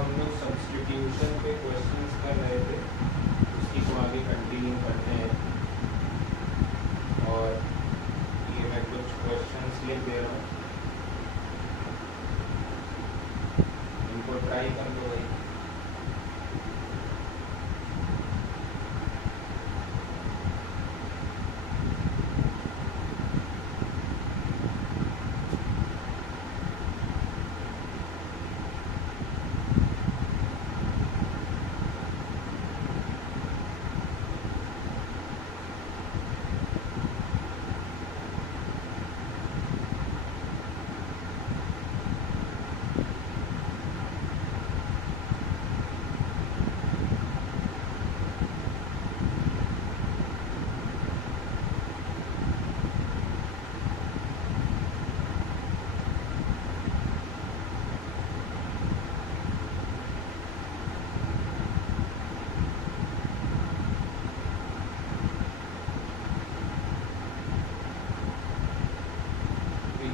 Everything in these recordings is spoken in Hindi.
हम लोग सब्स्टिट्यूशन पे क्वेश्चंस कर रहे थे, उसी को आगे कंटिन्यू करते हैं। और ये मैं कुछ क्वेश्चंस लिख दे रहा हूँ, इनको ट्राई कर लो भाई।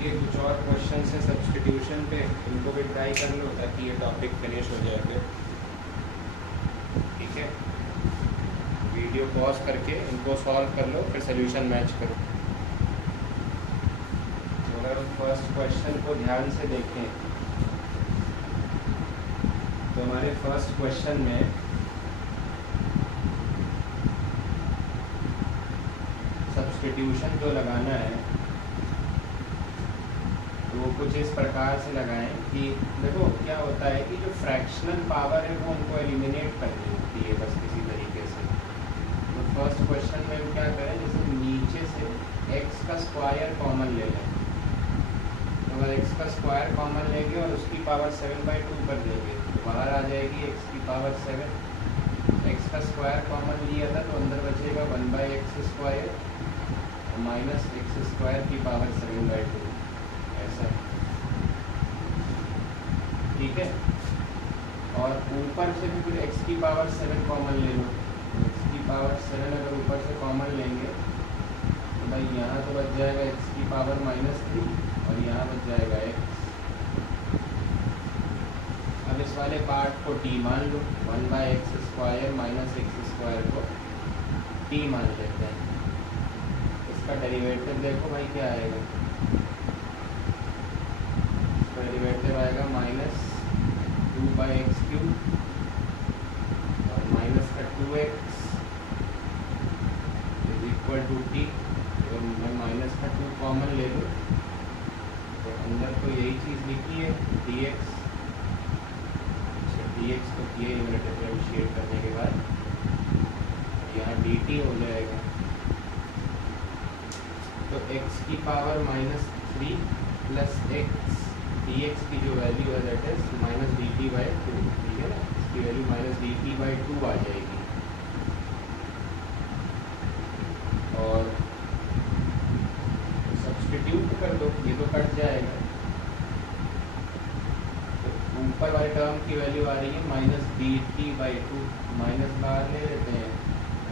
कुछ और क्वेश्चन है सब्स्टिट्यूशन पे, इनको भी ट्राई कर लो ताकि ये टॉपिक फिनिश हो जाए फिर। ठीक है, वीडियो पॉज करके इनको सॉल्व कर लो, फिर सोल्यूशन मैच करो। तो अगर फर्स्ट क्वेश्चन को ध्यान से देखें तो हमारे फर्स्ट क्वेश्चन में सब्स्टिट्यूशन जो लगाना है वो कुछ इस प्रकार से लगाएं कि देखो क्या होता है कि जो फ्रैक्शनल पावर है वो उनको एलिमिनेट करनी होती है बस किसी तरीके से। तो फर्स्ट क्वेश्चन में हम क्या करें, जैसे नीचे से x का स्क्वायर कॉमन ले लें। तो अगर x का स्क्वायर कॉमन लेंगे और उसकी पावर 7/2 कर देंगे तो बाहर आ जाएगी x की पावर 7। x का स्क्वायर कॉमन लिया था तो अंदर बचेगा 1/x² और माइनस x² की पावर 7/2 ऐसा। ठीक है, और ऊपर से भी फिर x की पावर 7 कॉमन ले लो। x की पावर 7 अगर ऊपर से कॉमन लेंगे तो भाई यहाँ तो बच जाएगा x की पावर -3 और यहाँ बच जाएगा x। अब इस वाले पार्ट को t मान लो, 1/x² माइनस x² को t मान लेते हैं। इसका डेरिवेटिव देखो भाई क्या आएगा, डेरिवेटिव आएगा -2/x³ और माइनस का 2x is equal to t। तो मैं माइनस का 2 कॉमन ले लूँ तो अंदर तो यही चीज़ लिखी है dx। dx को ये डिफरेंशिएट करने के बाद यहाँ dt हो जाएगा। तो x की पावर -3 प्लस x dx की जो वैल्यू है दैट इज -dt/2। ठीक है ना, इसकी वैल्यू -dt/2 आ जाएगी। और सब्स्टिट्यूट कर दो, ये तो कट जाएगा। तो ऊपर वाले टर्म की वैल्यू आ रही है -dt/2, माइनस बाहर ले लेते हैं,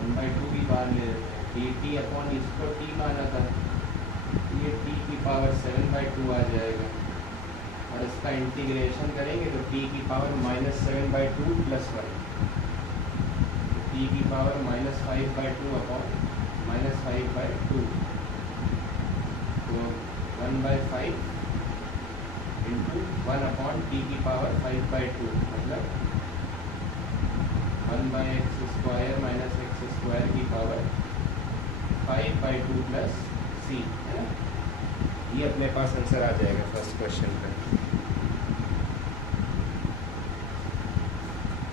1/2 भी बाहर ले लेते हैं। dt अपॉन इसको t माना था, ये t की पावर 7/2 आ जाएगा। और इसका इंटीग्रेशन करेंगे तो t की पावर -7/2 + 1, t की पावर -5/2 अपॉन -5/2। तो 1/5 इंटू 1 अपॉन t की पावर 5/2 मतलब 1/x² माइनस x² की पावर 5/2 + c, है ना। ये अपने पास आंसर आ जाएगा फर्स्ट क्वेश्चन का।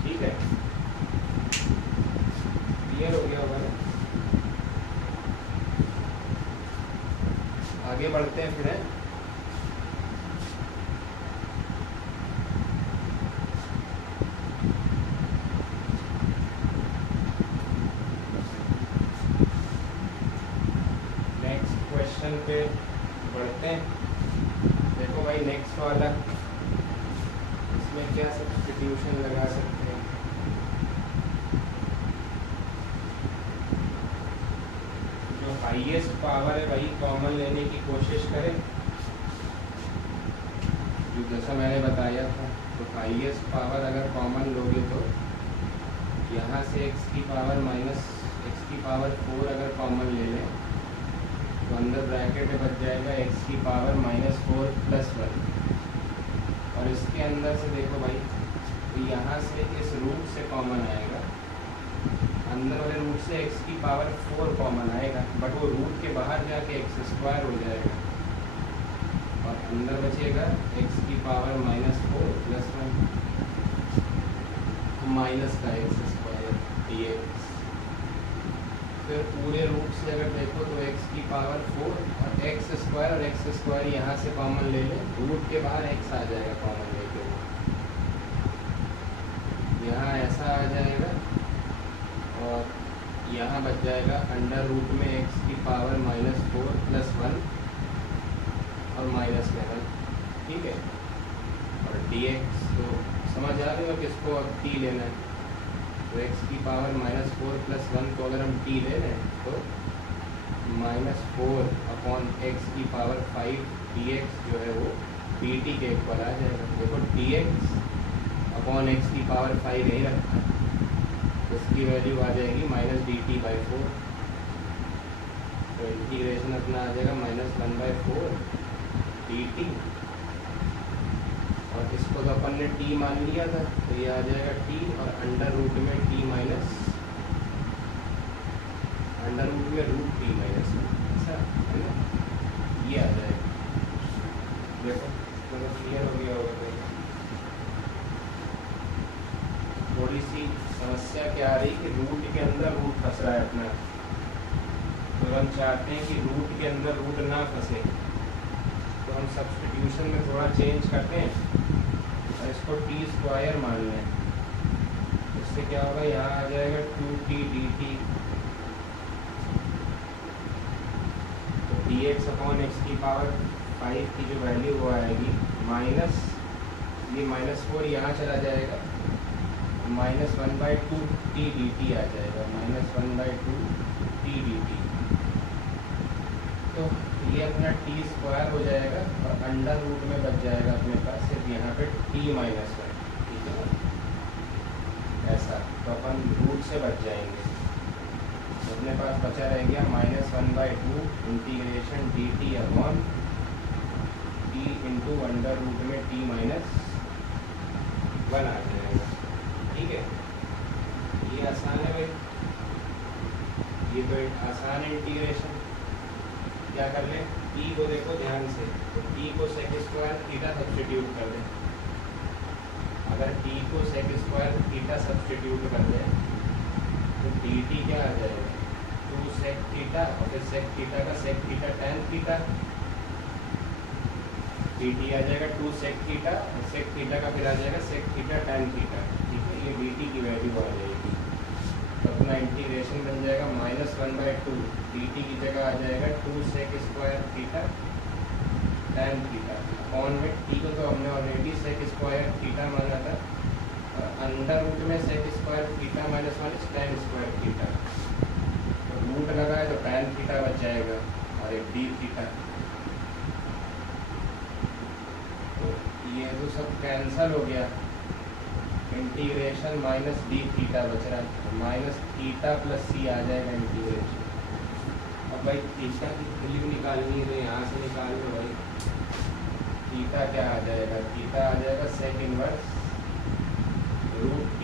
ठीक है, क्लियर हो गया होगा ना। आगे बढ़ते हैं फिर। नेक्स्ट क्वेश्चन पे बढ़ते हैं। देखो भाई नेक्स्ट वाला, इसमें क्या सब्स्टिट्यूशन लगा सकते हैं। जो हाईएस्ट पावर है वही कॉमन लेने की कोशिश करें, जो जैसा मैंने बताया था तो हाईएस्ट पावर अगर कॉमन लोगे तो यहाँ से x की पावर माइनस एक्स की पावर 4 अगर कॉमन ले लें तो अंदर ब्रैकेट में बच जाएगा x की पावर -4 + 1। और इसके अंदर से देखो भाई, तो यहाँ से इस रूट से कॉमन आएगा, अंदर वाले रूट से x की पावर 4 कॉमन आएगा, बट वो रूट के बाहर जाके x² हो जाएगा और अंदर बचेगा x की पावर -4 + 1 माइनस का x² dx। फिर पूरे रूट से अगर देखो तो x की पावर 4 और x² और x² यहाँ से कॉमन ले लें, रूट के बाहर x आ जाएगा कॉमन लेके, यहाँ ऐसा आ जाएगा और यहाँ बच जाएगा अंडर रूट में x की पावर -4 + 1 और -11, ठीक है। और dx तो समझ आ रहे हो किसको अब t लेना है, तो x की पावर -4 + 1 को अगर हम t ले लें तो -4/x की पावर 5 dx जो है वो dt के ऊपर आ जाएगा। देखो dx/x की पावर 5 नहीं रखता, उसकी वैल्यू आ जाएगी -dt/4। तो इंटीग्रेशन अपना आ जाएगा -1/4 dt, और इसको तो अपन ने t मान लिया था, तो ये आ जाएगा t और अंडर रूट में t माइनस अंडर रूट में √t माइनस, अच्छा है ना, ये आ जाएगा। देखो मतलब क्लियर हो गया होगा। थोड़ी सी समस्या क्या आ रही कि रूट के अंदर रूट फंस रहा है अपना, तो हम चाहते हैं कि रूट के अंदर रूट ना फंसे, तो हम सब्स्टिट्यूशन में थोड़ा चेंज करते हैं और इसको t² मान लें। इससे क्या होगा, यहाँ आ जाएगा 2t dt, तो dx/x की पावर 5 की जो वैल्यू वो आएगी माइनस ये -4 यहाँ चला जाएगा, -1/2t dt आ जाएगा, -1/2t dt। तो ये अपना t² हो जाएगा और अंडर रूट में बच जाएगा अपने पास सिर्फ यहाँ पे t-1, ठीक है ना, ऐसा। तो अपन रूट से बच जाएंगे, तो अपने पास बचा रह गया -1/2 integration dt upon t into under root में t-1 आ जाएगा, ठीक है। ये आसान है भाई, ये तो एक आसान इंटीग्रेशन। क्या कर लें, t को देखो ध्यान से, तो t को sec² थीटा सब्स्टिट्यूट कर दें। अगर t को sec² थीटा सब्स्टिट्यूट कर दें तो dt क्या आ जाएगा, 2 sec थीटा और फिर sec थीटा का sec theta tan theta, dt आ जाएगा 2 sec थीटा और sec थीटा का फिर आ जाएगा sec थीटा tan थीटा, ठीक है। ये dt की वैल्यू आ जाएगी, तो अपना इंटीग्रेशन बन जाएगा -1/2 dt की जगह आ जाएगा 2 sec² theta tan theta upon में t को तो हमने ऑलरेडी sec² थीटा माना था, और अंडर रूट में sec² थीटा -1 tan² थीटा, तो रूट लगा है तो tan थीटा बच जाएगा और एक d थीटा। तो ये तो सब कैंसल हो गया, इंटीग्रेशन -d थीटा बच रहा है, -थीटा + c आ जाएगा इंटीग्रेशन। अब भाई थीटा की वैल्यू निकालनी है तो यहाँ से निकाल लो भाई, थीटा क्या आ जाएगा, थीटा आ जाएगा sec−1 √t,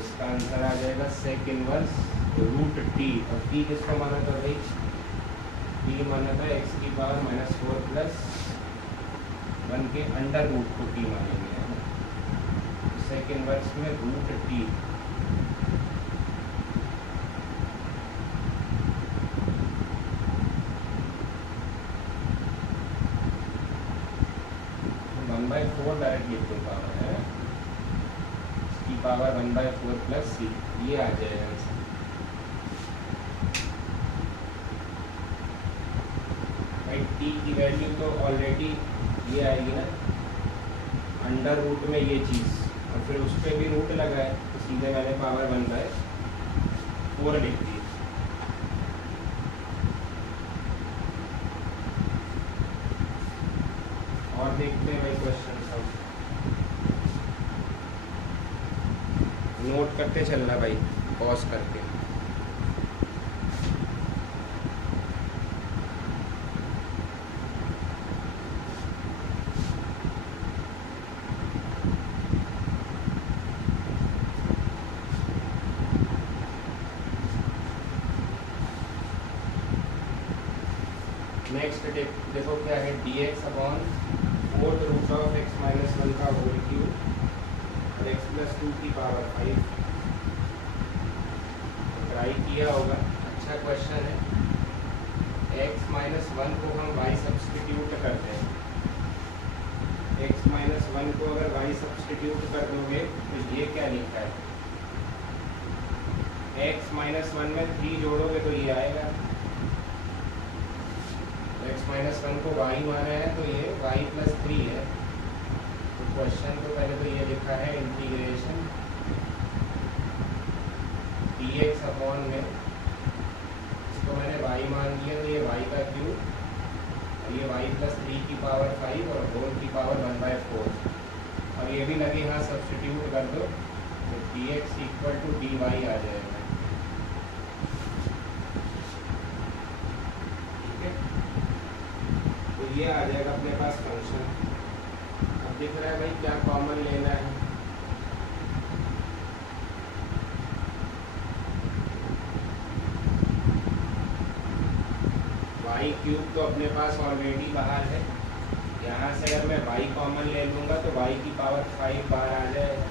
इसका आंसर आ जाएगा sec−1 √t। और t किसको माना था भाई, t माना था x की पावर -4 + 1 के अंडर रूट को t मानेंगे, sec−1 में √t। तो 1/4 डायरेक्ट लिख दो पावर है, इसकी पावर 1/4 + c, ये आ जाएगा आंसर। भाई t की वैल्यू तो ऑलरेडी ये आएगी ना, अंडर रूट में ये चीज़, और फिर उस पर भी रूट लगा है तो सीधे मैंने पावर 1/4 लिख दी। और देखते हैं भाई क्वेश्चन सब। करते चलना भाई, पॉज करके। नेक्स्ट देखो क्या है, dx upon 4th root of x minus 1 का होल क्यूब और x प्लस 2 की पावर 5। ट्राई किया होगा, अच्छा क्वेश्चन है। x माइनस 1 को हम y सब्सटीट्यूट करते हैं। x माइनस 1 को अगर y सब्सटीट्यूट कर दोगे तो ये क्या लिखा है, x माइनस 1 में 3 जोड़ोगे तो ये आएगा। x माइनस 1 को y माना है तो ये y प्लस 3 है। तो क्वेश्चन तो पहले तो ये लिखा है इंटीग्रेशन dx अपॉन में, इसको मैंने y मान लिया तो ये y का क्यूब और ये y प्लस 3 की पावर 5 और होल की पावर 1/4। और ये भी लगे यहाँ सब्सटीट्यूट कर दो तो dx इक्वल टू dy आ जाएगा। ये आ जाएगा अपने पास फंक्शन। अब दिख रहा है भाई क्या कॉमन लेना है, y क्यूब तो अपने पास ऑलरेडी बाहर है, यहाँ से अगर मैं y कॉमन ले लूँगा तो y की पावर 5 बाहर आ जाएगा।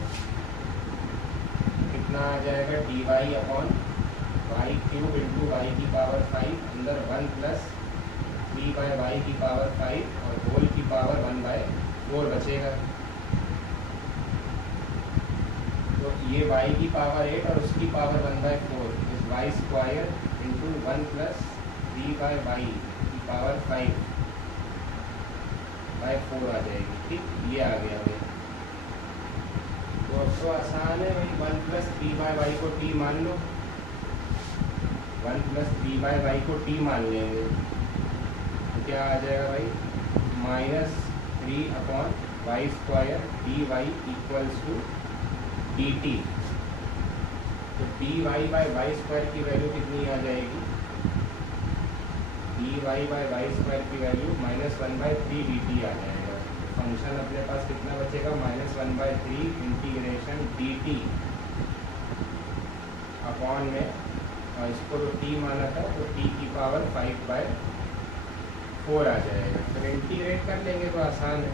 कितना आ जाएगा, dy upon y cube into y की पावर 5, अंदर 1 प्लस 3 बाय वाई की पावर 5 और होल की पावर 1/4 बचेगा। तो ये y की पावर 8 और उसकी पावर 1/4, इस y square into 1 plus 3 by y की पावर 5/4 आ जाएगी। ठीक, ये आ गया भाई। तो अब तो आसान है भाई, 1 प्लस 3 बाय वाई को t मान लो, 1 प्लस 3 बाय वाई को t मान लेंगे। क्या आ जाएगा भाई, -3 upon Y square D Y equals to D T. तो D Y by Y square की वैल्यू कितनी आ जाएगी, D Y by Y square की वैल्यू -1/3 डी टी आ जाएगा। फंक्शन अपने पास कितना बचेगा, -1/3 इंटीग्रेशन डी टी अपॉन में, और इसको तो टी माना था तो टी की पावर 5/4 आ जाएगा। फिर इंटीग्रेट कर लेंगे तो आसान है,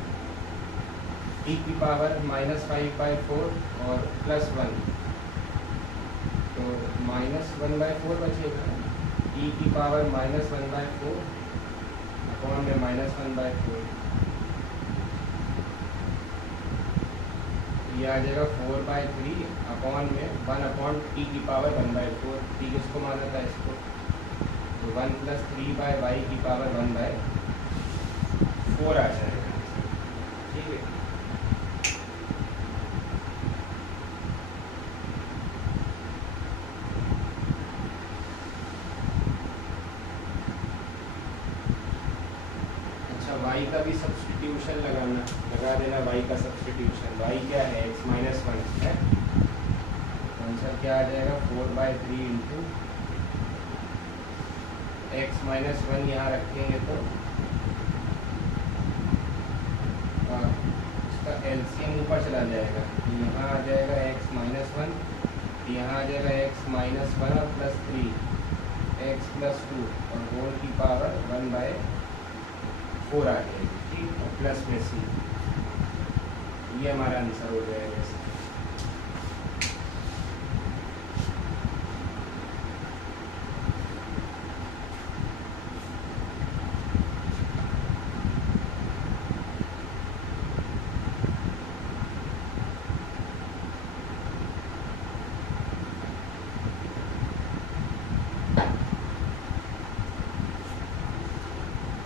टी की पावर -5/4 और +1 तो -1/4 बचेगा। टी की पावर -1/4 अपॉन में -1/4, ये आ जाएगा 4/3 अपॉन में 1 अपॉन टी की पावर 1/4। टी किसको माना था, इसको, तो 1 प्लस 3 बाय वाई की पावर 1/4 आ जाएगा। ठीक है, अच्छा y का भी सब्सटीट्यूशन लगा देना, y का सब्सटीट्यूशन। y क्या है, x माइनस 1 है, आंसर क्या आ जाएगा 4/3 इंटू x माइनस 1 यहाँ रखेंगे तो इसका एलसीएम ऊपर चला जाएगा, यहाँ आ जाएगा x माइनस 1, यहाँ आ जाएगा x माइनस 1 और +3 x प्लस 2 और होल की पावर 1/4 आ जाएगी। ठीक, और प्लस में c, ये हमारा आंसर हो जाएगा।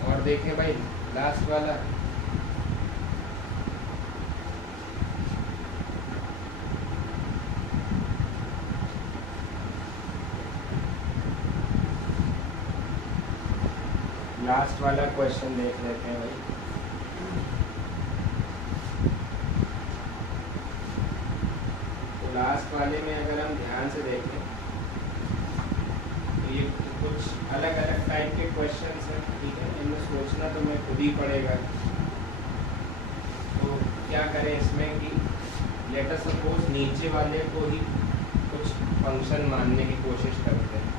और देखें भाई लास्ट वाला, लास्ट वाला क्वेश्चन देख लेते हैं भाई। तो लास्ट लास्ट वाले में अगर हम ध्यान से देखें ये कुछ अलग अलग टाइप के क्वेश्चंस हैं, ठीक है, इनमें सोचना तो मैं खुद ही पड़ेगा। तो क्या करें इसमें कि लेट अस सपोज नीचे वाले को ही कुछ फंक्शन मानने की कोशिश करते हैं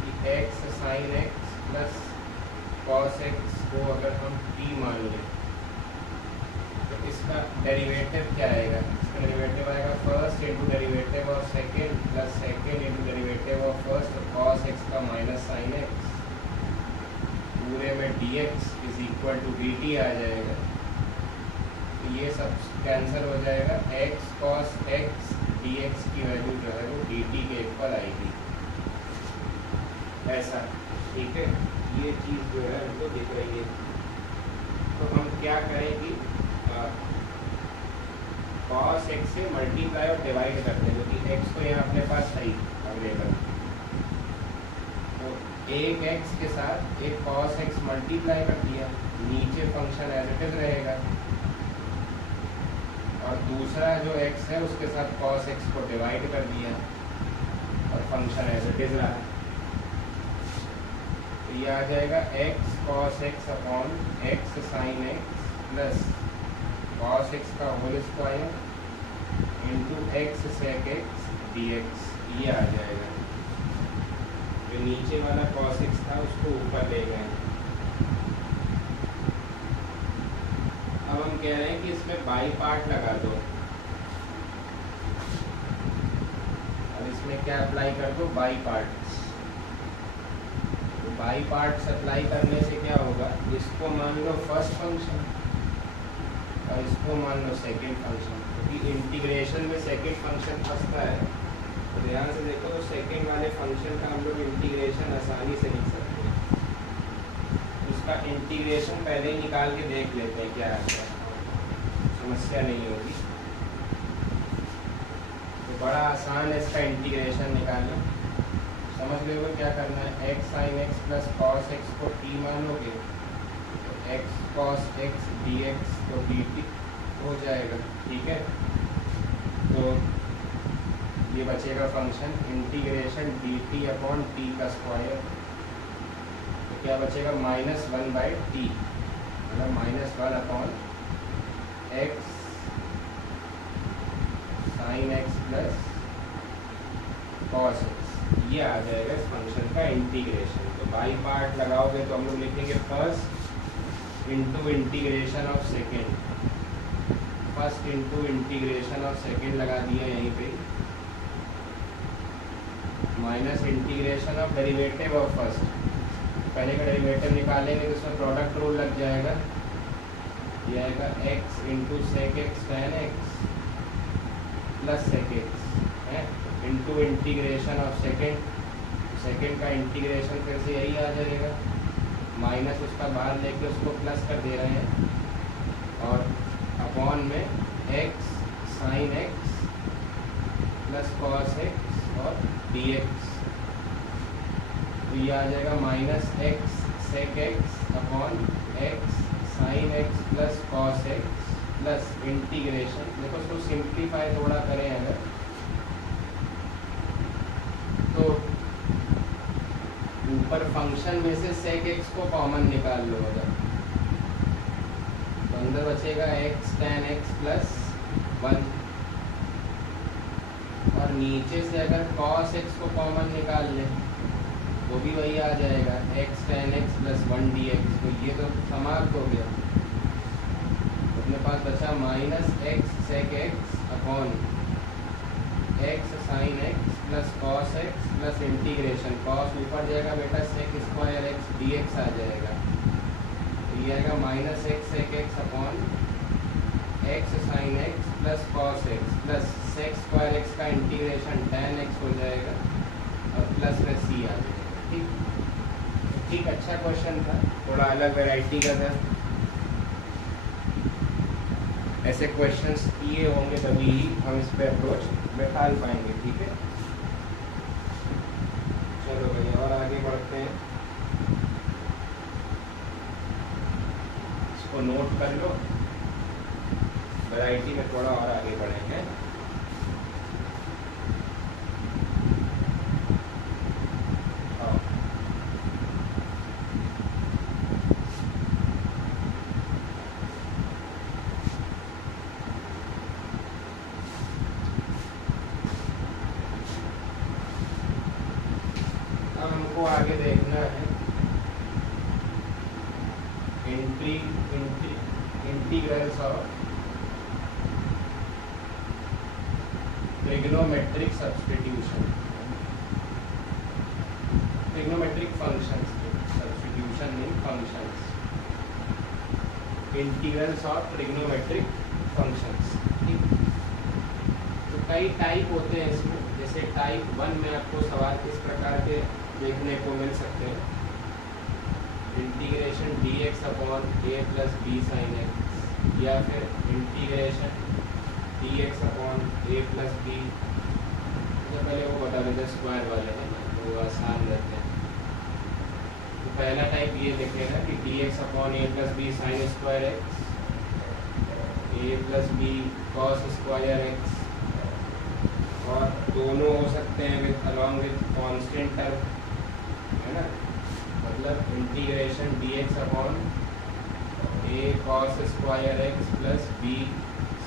कि x sine x plus cos x को अगर हम t मान लें तो इसका डेरिवेटिव क्या आएगा? इसका डेरिवेटिव आएगा first into derivative of second plus second into derivative of first cos x का माइनस साइन एक्स पूरे में dx is equal to dt आ जाएगा। तो ये सब कैंसिल हो जाएगा, x cos x dx की वैल्यू जो है वो dt के ऊपर आएगी, ऐसा, ठीक है। ये चीज़ जो है हमको दिख रही है। तो हम क्या करें कि cos x से मल्टीप्लाई और डिवाइड करते हैं, क्योंकि x तो यहाँ अपने पास है ही अवेलेबल। तो एक x के साथ एक cos x मल्टीप्लाई कर दिया, नीचे फंक्शन एज इट इज रहेगा, और दूसरा जो x है उसके साथ cos x को डिवाइड कर दिया और फंक्शन एज इट इज रहा। तो ये आ जाएगा x cos x upon x sin x plus cos x का whole square into x sec x dx, ये आ जाएगा। जो नीचे वाला cos x था उसको ऊपर ले गए। अब हम कह रहे हैं कि इसमें बाई पार्ट लगा दो, अब इसमें क्या अप्लाई कर दो? By parts. तो बाई पार्ट्स अप्लाई करने से क्या होगा? इसको मान लो फर्स्ट फंक्शन और इसको मान लो सेकेंड फंक्शन, क्योंकि इंटीग्रेशन में सेकेंड फंक्शन फंसता है। तो ध्यान से देखो, तो सेकेंड वाले फंक्शन का हम लोग इंटीग्रेशन आसानी से लिख सकते हैं। उसका इंटीग्रेशन पहले ही निकाल के देख लेते हैं क्या आता है, समस्या नहीं होगी। तो बड़ा आसान है इसका इंटीग्रेशन निकालना, समझ लोगे क्या करना है। X sine x plus cos x को t मानोगे तो एक्स कॉस एक्स dx तो dt हो जाएगा, ठीक है। तो ये बचेगा function integration dt upon t का स्क्वायर, तो क्या बचेगा? माइनस वन बाई टी, मतलब minus one upon x sine x plus cos x, ये आ जाएगा इस फंक्शन का इंटीग्रेशन। तो बाई पार्ट लगाओगे तो हम लोग लिखेंगे first into integration of second, first into integration of second लगा दिया यहीं पे, minus integration of derivative of first. पहले का डेरिवेटिव निकालेंगे तो उसमें प्रोडक्ट रूल लग जाएगा, ये आएगा x into sec X tan x plus sec X है into integration of second, second का इंटीग्रेशन फिर से यही आ जाएगा, माइनस उसका बाहर लेके उसको प्लस कर दे रहे हैं, और अपॉन में x sine x plus cos x और dx, तो ये आ जाएगा minus x sec x upon x sine x plus cos x plus integration. देखो उसको सिंप्लीफाई थोड़ा करें अगर तो ऊपर फंक्शन में से सेक एक्स को कॉमन निकाल लो अगर, तो अंदर बचेगा x tan x plus one, और नीचे से अगर कॉस एक्स को कॉमन निकाल ले वो भी वही आ जाएगा, x tan x plus one d x. तो ये तो समाप्त हो गया, अपने पास बचा minus x sec x upon x sine x plus cos x plus integration, cos ऊपर जाएगा बेटा, सेक स्क्वायर एक्स dx आ जाएगा, तो ये आएगा minus x sec x upon x sine x plus cos x plus sec square x का इंटीग्रेशन टैन एक्स हो जाएगा और प्लस में सी आ जाएगा, ठीक। ठीक, अच्छा क्वेश्चन था, थोड़ा अलग वैरायटी का था। ऐसे क्वेश्चंस किए होंगे तभी ही हम इस पे अप्रोच बैठा पाएंगे, ठीक है। चलो भैया और आगे बढ़ते हैं, इसको नोट कर लो, वैरायटी में थोड़ा और आगे बढ़ेंगे। आपको आगे देखना है integrals of trigonometric substitution, trigonometric functions, substitution in functions, integrals of trigonometric functions. ठीक, तो कई टाइप होते हैं इसमें। जैसे टाइप 1 में आपको सवाल इस प्रकार के देखने को मिल सकते हैं, integration dx upon a plus B sine x, या फिर integration dx upon a plus b. तो पहले वो बता देते स्क्वायर वाले हैं ना, तो आसान रहते हैं। तो पहला टाइप ये लिखेगा कि dx upon a plus B sine square x, a plus B cos square x, और दोनों हो सकते हैं with along with constant term, है ना। मतलब integration dx upon a cos square x plus b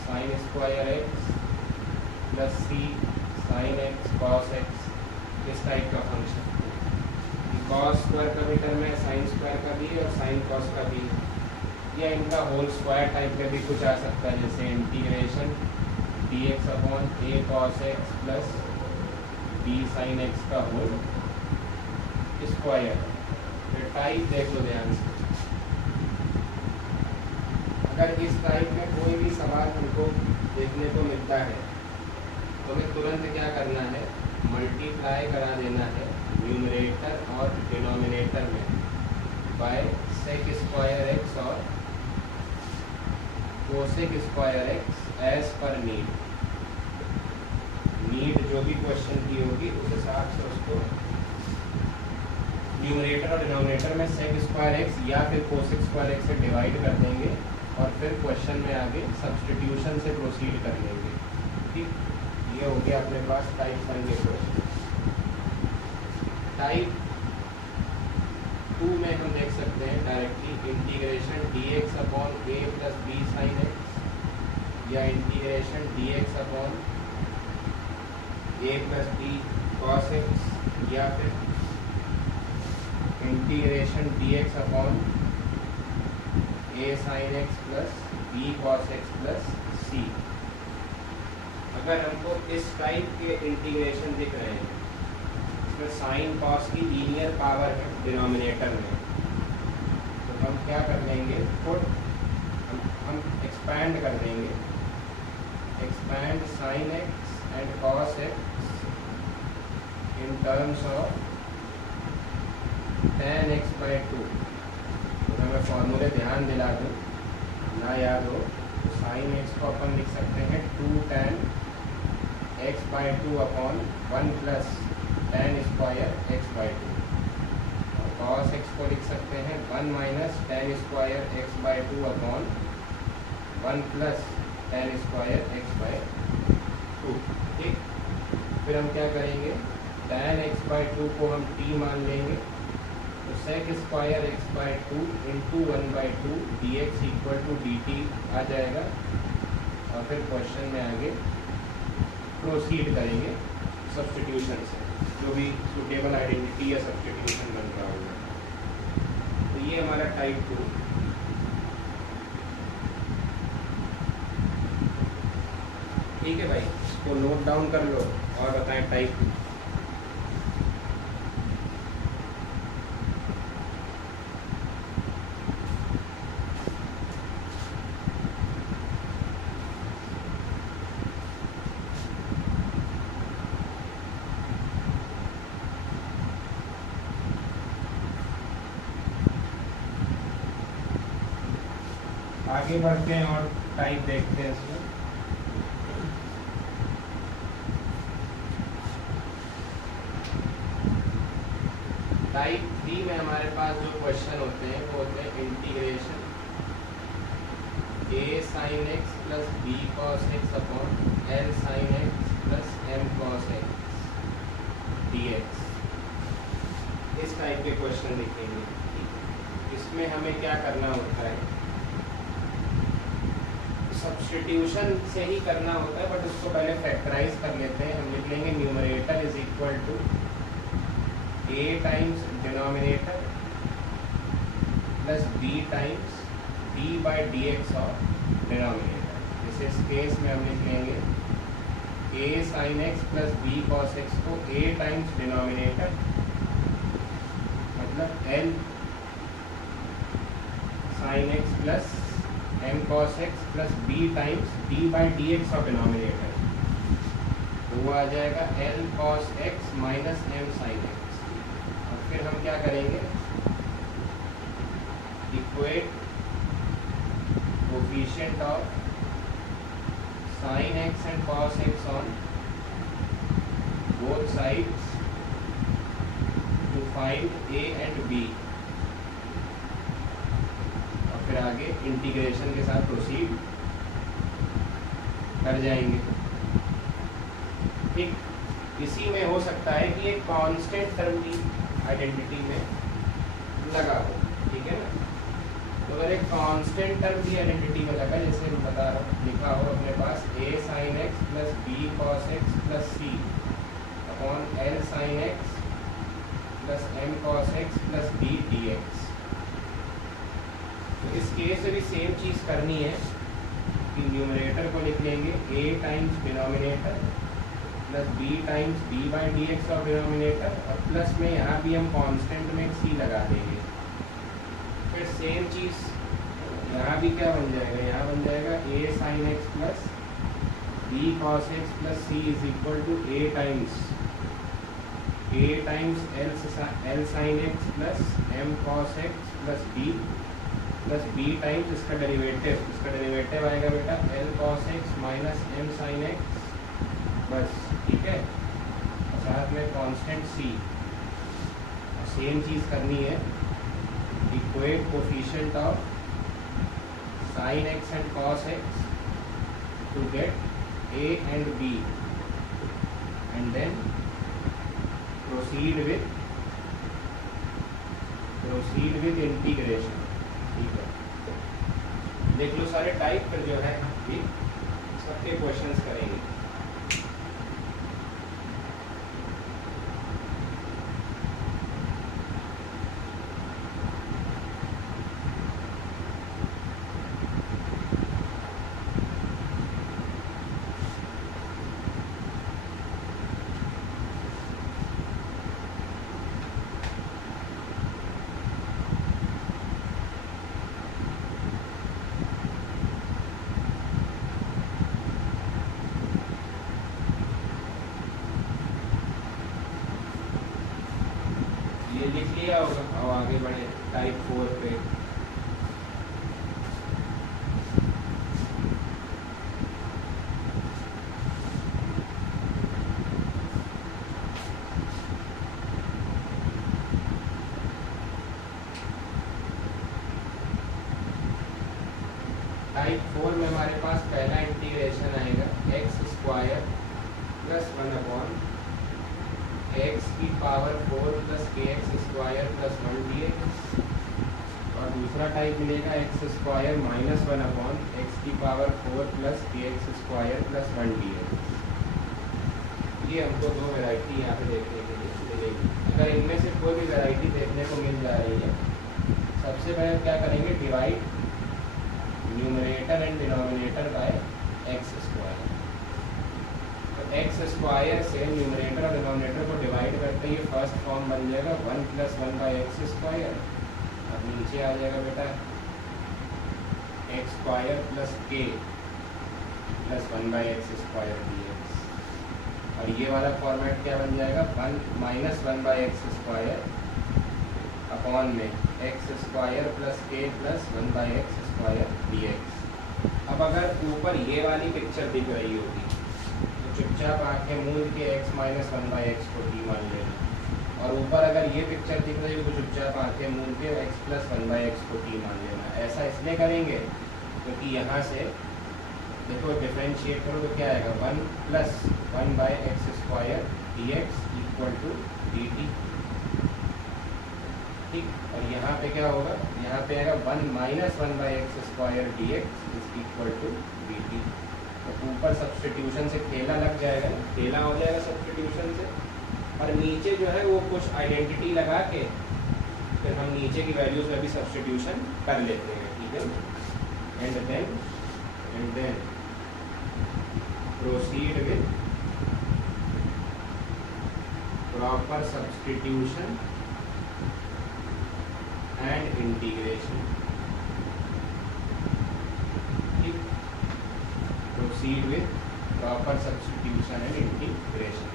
sine square x plus c sine x cos x, इस टाइप का फंक्शन। कॉस स्क्वायर का भी टर्म है, साइन स्क्वायर का भी और साइन कॉस का भी, या इनका होल स्क्वायर टाइप का भी कुछ आ सकता है, जैसे integration dx upon a cos x plus b sine x का होल स्क्वायर। फिर टाइप देखो ध्यान से, अगर इस टाइप में कोई भी सवाल हमको देखने को मिलता है तो हमें तुरंत क्या करना है, मल्टीप्लाई करा देना है न्यूमरेटर और डिनोमिनेटर में बाय सेक स्क्वायर एक्स और कोसेक स्क्वायर एक्स एज पर नीड। नीड जो भी क्वेश्चन की होगी उस हिसाब से उसको न्यूमरेटर और डिनोमिनेटर में सेक स्क्वायर एक्स या फिर कोसेक स्क्वायर एक्स से डिवाइड कर देंगे और फिर क्वेश्चन में आगे सब्स्टिट्यूशन से प्रोसीड कर लेंगे। ठीक, ये हो गया अपने पास टाइप 1 के क्वेश्चन। टाइप 2 में हम देख सकते हैं directly integration dx upon a plus B sine x, या integration dx upon a plus B cos X, या फिर integration dx upon a sine x plus b cos x plus c। अगर हमको इस टाइप के इंटीग्रेशन दिख रहे हैं, इसमें साइन कॉस की लीनियर पावर है डिनोमिनेटर में, तो हम क्या कर लेंगे, पुट हम एक्सपैंड कर देंगे, expand sine x and cos x in terms of tan x by 2। तो मैं फॉर्मूले ध्यान दिला दूँ, ना याद हो तो साइन एक्स को अपन लिख सकते हैं 2 tan x by 2 upon 1 plus tan square x by 2, और कॉस एक्स को लिख सकते हैं 1 minus tan square x by 2 upon 1 plus tan square x by 2। ठीक, फिर हम क्या करेंगे, tan x बाई 2 को हम t मान लेंगे, तो sec square x by 2 into 1 by 2 D x equal to D T आ जाएगा, और फिर क्वेश्चन में आगे प्रोसीड करेंगे सब्स्टिट्यूशन से, जो भी सुटेबल आइडेंटिटी या सब्स्टिट्यूशन बन रहा होगा। तो ये हमारा टाइप 2। ठीक है भाई, इसको नोट डाउन कर लो और बताएं टाइप 2। आगे बढ़ते हैं और टाइप देखते हैं इसमें। टाइप 3 में हमारे पास जो क्वेश्चन होते हैं वो होते हैं integration a sine x plus B cos x upon l sine x plus m cos x d x. इस टाइप के क्वेश्चन लिखेंगे। इसमें हमें क्या करना होता है, सब्स्टिट्यूशन से ही करना होता है, बट उसको पहले फैक्टराइज कर लेते हैं। हम लिख लेंगे numerator is equal to a times denominator plus b times d by d x of denominator. जैसे इस केस में हम लिख लेंगे a sine x plus b cos x को a टाइम्स डिनोमिनेटर मतलब l sine x plus m cos x plus b times d by d x of denominator, तो वो आ जाएगा l cos x minus m sin x। और फिर हम क्या करेंगे, equate coefficient of sin x and cos x on both sides to find a and b। फिर आगे इंटीग्रेशन के साथ प्रोसीड कर जाएंगे। ठीक, इसी में हो सकता है कि एक कांस्टेंट टर्म की आइडेंटिटी में लगा हो, ठीक है ना। तो अगर एक कांस्टेंट टर्म की आइडेंटिटी में लगा, जैसे मैं बता रहा हूँ, लिखा हो अपने पास a sine x plus b cos x plus c upon l sine x plus m cos x plus b D x. तो इस केस में भी सेम चीज़ करनी है कि न्यूमरेटर को लिख लेंगे a times denominator plus b times d by d x of denominator, और प्लस में यहाँ भी हम कांस्टेंट में c लगा देंगे। फिर सेम चीज़ यहाँ भी क्या बन जाएगा, यहाँ बन जाएगा a sine x plus b cos x plus c is equal to a times l sine x plus m cos x plus b times इसका डेरिवेटिव आएगा बेटा l cos x minus m sin x, बस ठीक है। और साथ में कांस्टेंट c। सेम चीज़ करनी है, equate coefficient of sin x and cos x to get a and b and then proceed with integration. ठीक है, देख लो सारे टाइप पर जो है ये सबके क्वेश्चंस करेंगे। ये लिख लिया होगा, अब आगे बढ़े टाइप 4 पे। टाइप 4 में हमारे पास पहला इंटीग्रेशन आएगा x square plus 1 upon x की पावर 4 प्लस के x square plus 1 D x, और दूसरा टाइप मिलेगा x square minus 1 upon x की पावर 4 प्लस के x square plus 1 D x. ये हमको दो वैरायटी यहाँ पे देखने के लिए मिलेगी। अगर इनमें से कोई भी वैरायटी देखने को मिल जा रही है, सबसे पहले क्या करेंगे, divide numerator and denominator by x square. X square से न्यूमरेटर और डिनोमिनेटर को डिवाइड करते ही फर्स्ट फॉर्म बन जाएगा 1 प्लस 1 बाई एक्स स्क्वायर। अब नीचे आ जाएगा बेटा एक्स स्क्वायर प्लस के plus 1 by x square d x, और ये वाला फॉर्मेट क्या बन जाएगा, 1 minus 1 by x square upon में एक्स स्क्वायर प्लस के plus 1 by x square d x. अब अगर ऊपर ये वाली पिक्चर दिख रही होगी चुपचाप आंखें मूंद के x माइनस 1 बाई एक्स को डी मान लेना, और ऊपर अगर ये पिक्चर दिख रही है तो चुपचाप आंखें मूंद के x प्लस 1 बाई एक्स को डी मान लेना। ऐसा इसलिए करेंगे क्योंकि यहाँ से देखो डिफरेंशिएट करो तो क्या आएगा, 1 plus 1 by x square d x equal to D t. ठीक, और यहाँ पे क्या होगा, यहाँ पे आएगा 1 minus 1 by x square d x is equal to D T. तो ऊपर सब्स्टिट्यूशन से खेला लग जाएगा, खेला हो जाएगा सब्स्टिट्यूशन से, और नीचे जो है वो कुछ आइडेंटिटी लगा के फिर हम नीचे की वैल्यूज में भी सब्स्टिट्यूशन कर लेते हैं, ठीक है। And then proceed with proper substitution and integration, ठीक। Proceed with proper substitution and integration,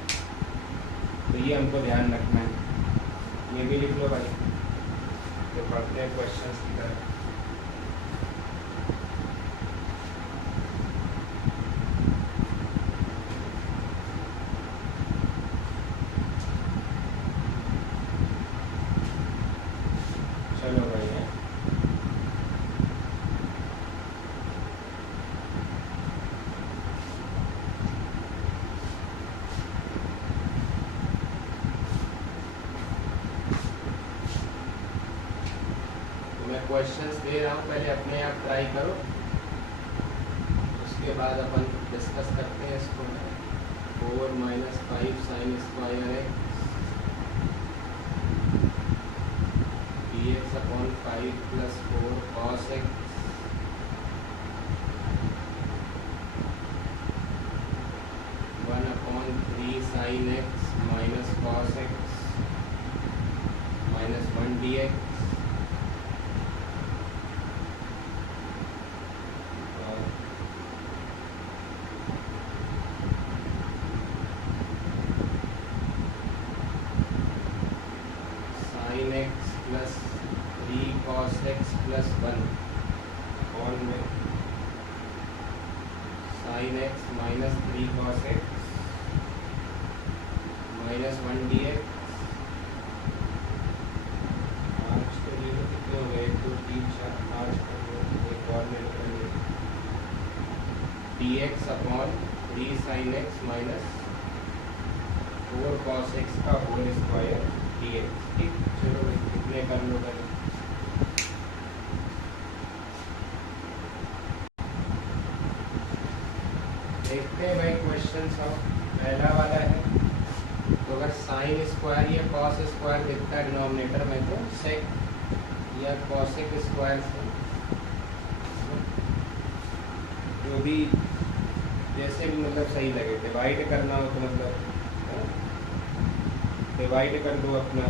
तो ये हमको ध्यान रखना है। ये भी लिख लो भाई, तो पढ़ते हैं क्वेश्चंस की तरफ। चलो भाई है क्वेश्चंस दे रहा हूँ, पहले अपने आप ट्राई करो, उसके बाद अपन डिस्कस करते हैं इसको। 4 - 5 sin square x dx upon 5 + 4 cos x 1/3 sin x minus cos x minus 1 dx sin x plus 3 cos x plus 1 और में sin x minus 3 cos x minus 1 dx। आज के लिए तो कितने हो गए? 1 2 3 4 5 एक और में लिखेंगे dx upon 3 sin x minus 4 cos x का होल स्क्वायर dx, ठीक। चलो भाई कितने कर लो भाई। देखते हैं भाई क्वेश्चन सब। पहला वाला है, तो अगर साइन स्क्वायर या कॉस स्क्वायर दिखता है डिनोमिनेटर में तो सेक या कॉसेक स्क्वायर से जो भी जैसे भी मतलब सही लगे, डिवाइड करना हो तो मतलब डिवाइड कर दो अपना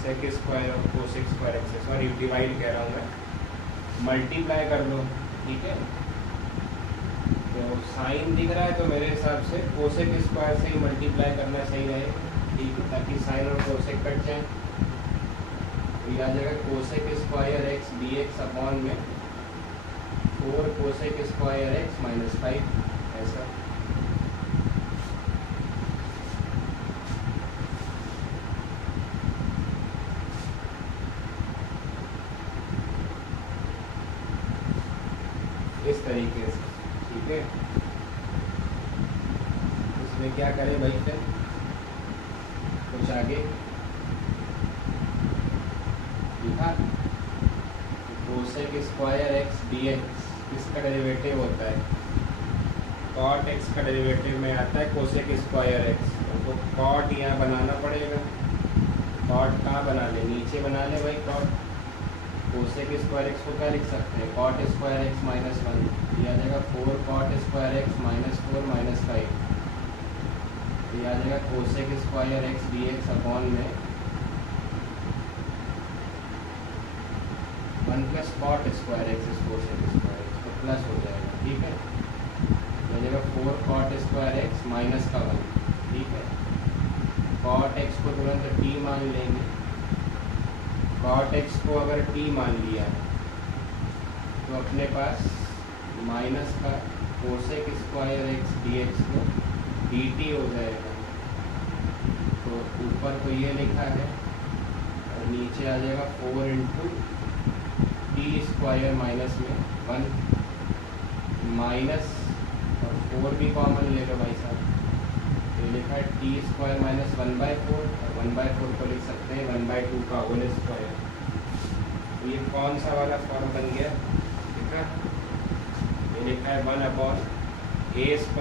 सेक स्क्वायर और cosec square x, sorry divide कह रहा हूँ मैं, मल्टीप्लाई कर लो, ठीक है। तो साइन दिख रहा है तो मेरे हिसाब से कोसेक स्क्वायर से ही मल्टीप्लाई करना सही रहे, ठीक है, ताकि साइन और कोसेक कट जाए। तो यह आ जाएगा cosec square x dx upon में 4 कोसेक स्क्वायर एक्स माइनस 5, ऐसा। इस तरीके से, ठीक है। इसमें क्या करें भाई, फिर कुछ आगे लिखा कोसेक स्क्वायर एक्स dx इसका डेरिवेटिव होता है कॉट एक्स का डेरिवेटिव में आता है कोसेक स्क्वायर एक्स, तो कॉट यहाँ बनाना पड़ेगा। कॉट कहाँ बना ले? नीचे बना ले भाई कॉट। कोसेक स्क्वायर एक्स को क्या लिख सकते हैं? कॉट स्क्वायर एक्स माइनस 1, यह आ जाएगा 4 cot square x minus 4 minus 5, यह आ जाएगा cosec square x dx upon में 1 plus cot square x cosec square x, तो प्लस हो जाएगा, ठीक है। यह आ जाएगा 4 कॉट स्क्वायर एक्स माइनस का 1, ठीक है। कॉट एक्स को तुरंत t मान लेंगे। कॉट एक्स को अगर t मान लिया तो अपने पास माइनस का कोसेक स्क्वायर एक्स dx को dt हो जाएगा। तो ऊपर तो ये लिखा है और नीचे आ जाएगा 4 इंटू टी स्क्वायर माइनस में 1 माइनस और 4 भी कॉमन ले लो भाई साहब, तो लिखा है टी स्क्वायर माइनस 1/4 और 1/4 को लिख सकते हैं 1/2 का होल स्क्वायर। तो ये कौन सा वाला फॉर्म बन गया? लिखा ये लिखा है 1/a² - x²,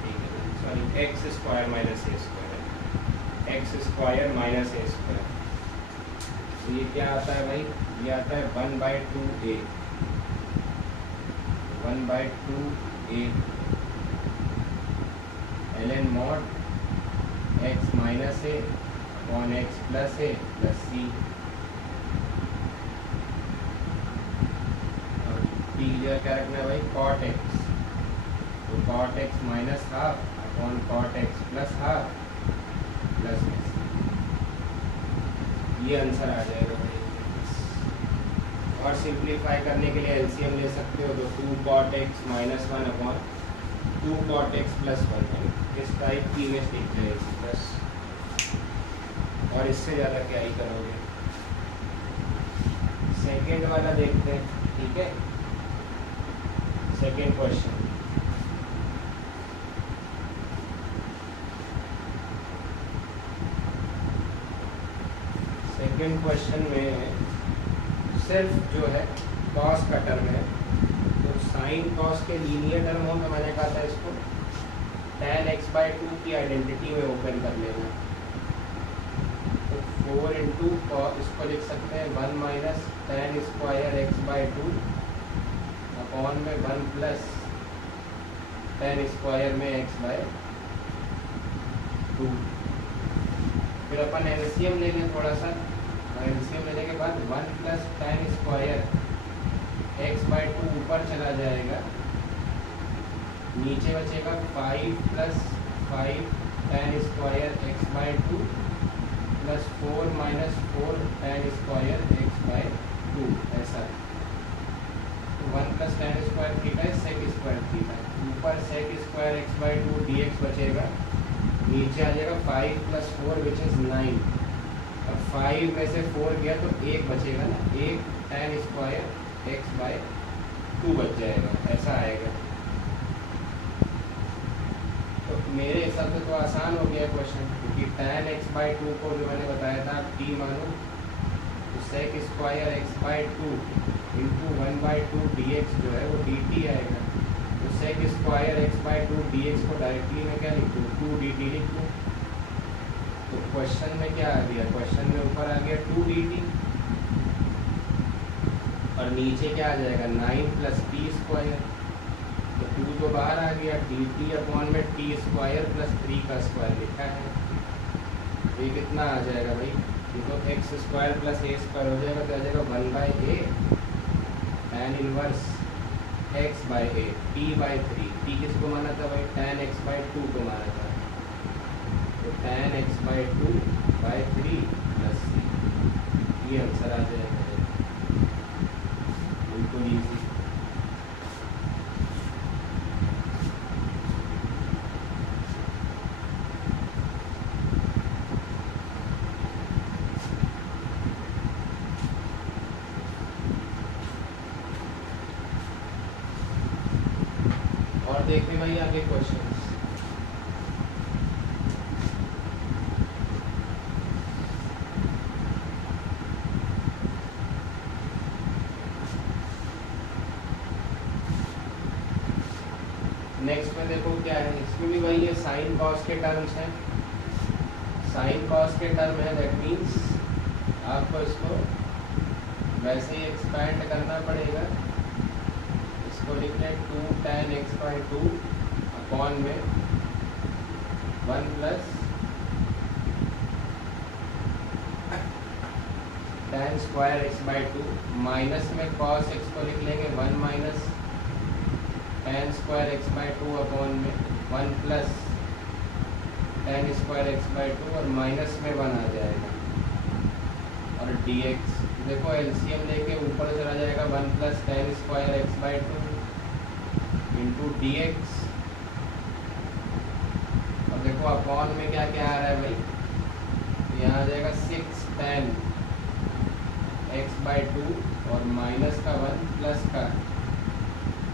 ठीक है। सॉरी एक्स स्क्वायर माइनस ए स्क्वायर, एक्स स्क्वायर माइनस ए स्क्वायर। तो ये क्या आता है भाई, ये आता है 1/2a, 1/2a ln mod x minus A upon X plus A plus C. और टी क्या रखना है भाई, कॉट एक्स, तो cot X minus half upon cot X plus half plus में सी। ये आंसर आ जाएगा भाई। और सिंप्लीफाई करने के लिए एलसीएम ले सकते हो, तो 2 cot x minus 1 upon 2 cot x plus 1 इस टाइप की इमेज दिख जाएगी बस। और इससे ज़्यादा क्या ही करोगे। सेकेंड वाला देखते हैं, ठीक है। सेकेंड क्वेश्चन, सेकेंड क्वेश्चन में सिर्फ जो है कॉस का टर्म है, तो साइन कॉस के लीनियर टर्म हो तो मैंने कहा था इसको tan x/2 की आइडेंटिटी में ओपन कर लेना। तो 4 इंटू इसको लिख सकते हैं 1 minus tan square x/2 upon में 1 प्लस tan स्क्वायर में x/2। फिर अपन एलसीएम ले लें थोड़ा सा, एलसीएम लेने के बाद 1 प्लस tan स्क्वायर x/2 ऊपर चला जाएगा, नीचे बचेगा 5 plus 5 tan square x/2 plus 4 minus 4 tan square x/2 ऐसा। तो 1 प्लस tan स्क्वायर थीटा है sec स्क्वायर थीटा, ऊपर sec स्क्वायर x/2 dx बचेगा, नीचे आ जाएगा 5 प्लस 4 विच इज़ 9। अब 5 में से 4 गया तो 1 बचेगा ना, 1 tan स्क्वायर x/2 बच जाएगा, ऐसा आएगा। तो मेरे हिसाब से तो आसान हो गया क्वेश्चन, क्योंकि tan x/2 को जो मैंने बताया था आप t मानो, तो sec square x/2 into 1/2 dx जो है वो dt आएगा। तो sec स्क्वायर x/2 dx को डायरेक्टली मैं क्या लिख दूँ, 2 dt लिख दूँ। तो क्वेश्चन में क्या आ गया, क्वेश्चन में ऊपर आ गया 2 dt और नीचे क्या आ जाएगा 9 प्लस टी स्क्वायर। तो 2 तो बाहर आ गया, dt अपॉन में टी स्क्वायर प्लस 3 का स्क्वायर लिखा है। तो ये कितना आ जाएगा भाई, ये तो एक्स स्क्वायर प्लस ए स्क्वायर हो जाएगा, तो आ जाएगा 1/a tan inverse x/a t/3। t किसको माना था भाई, tan x/2 को माना था, तो tan x/2/3 प्लस c, ये आंसर आ जाएगा। बिल्कुल ईजी। और देखते भाई आगे क्वेश्चंस। नेक्स्ट में देखो क्या है, इसमें भी वही है, साइन कॉस के टर्म्स हैं। साइन कॉस के टर्म है, दैट मीन्स आपको इसको वैसे ही एक्सपैंड करना पड़ेगा। इसको लिख लें 2 tan x/2 अपॉन में 1 plus tan square x/2 minus में cos x को लिख लेंगे 1 minus tan square x/2 upon में 1 प्लस tan स्क्वायर x/2 और माइनस में 1 आ जाएगा। और dx देखो एलसीएम लेके ऊपर चला जाएगा 1 plus tan square x/2 into dx। और देखो अपॉन में क्या क्या आ रहा है भाई, यहाँ आ जाएगा 6 tan x/2 और माइनस का 1 प्लस का